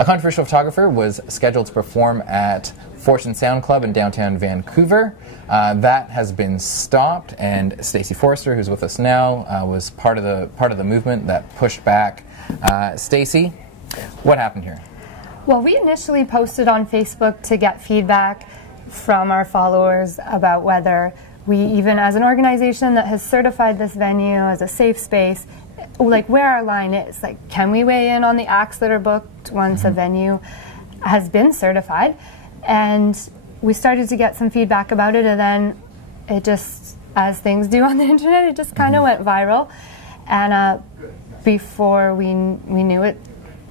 A controversial photographer was scheduled to perform at Fortune Sound Club in downtown Vancouver. That has been stopped, and Stacy Forrester, who's with us now, was part of the movement that pushed back. Stacy, what happened here? Well, we initially posted on Facebook to get feedback from our followers about whether we, even as an organization that has certified this venue as a safe space, like where our line is. Like, can we weigh in on the acts that are booked once a venue has been certified? And we started to get some feedback about it, and then it just, as things do on the internet, it just kind of went viral. And before we knew it,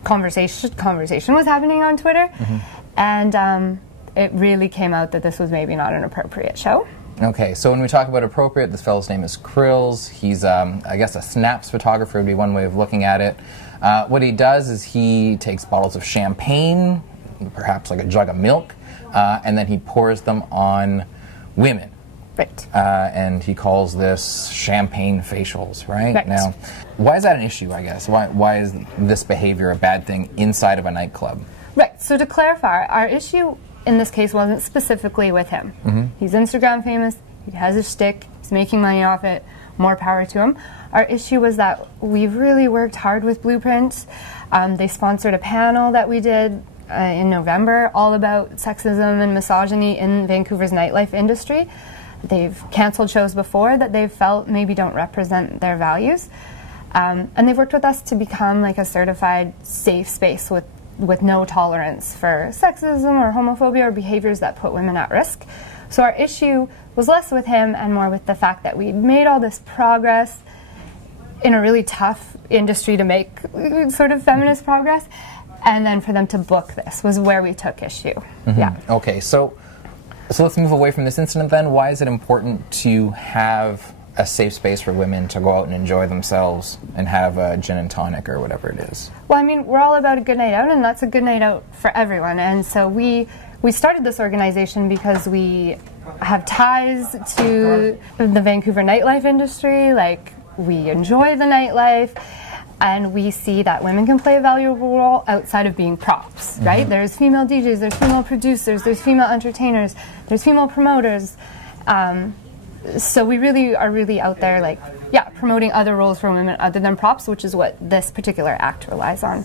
conversation was happening on Twitter, and it really came out that this was maybe not an appropriate show. Okay, so when we talk about appropriate, this fellow's name is Krills. He's, I guess, a snaps photographer would be one way of looking at it. What he does is he takes bottles of champagne, perhaps like a jug of milk, and then he pours them on women. Right. And he calls this champagne facials, right? Right. Now, why is that an issue, I guess? Why is this behavior a bad thing inside of a nightclub? Right, so to clarify, our issue in this case wasn't specifically with him. He's Instagram famous, he has a shtick, he's making money off it, more power to him. Our issue was that we've really worked hard with Blueprint. They sponsored a panel that we did in November all about sexism and misogyny in Vancouver's nightlife industry. They've canceled shows before that they've felt maybe don't represent their values. And they've worked with us to become like a certified safe space with no tolerance for sexism or homophobia or behaviors that put women at risk. So our issue was less with him and more with the fact that we'd made all this progress in a really tough industry to make sort of feminist progress, and then for them to book this was where we took issue. Yeah. Okay, so let's move away from this incident then. Why is it important to have a safe space for women to go out and enjoy themselves and have a gin and tonic or whatever it is? Well, I mean, we're all about a good night out, and that's a good night out for everyone. And so we started this organization because we have ties to the Vancouver nightlife industry. Like, we enjoy the nightlife, and we see that women can play a valuable role outside of being props, right? There's female DJs, there's female producers, there's female entertainers, there's female promoters. So we really are out there, like, yeah, promoting other roles for women other than props, which is what this particular act relies on.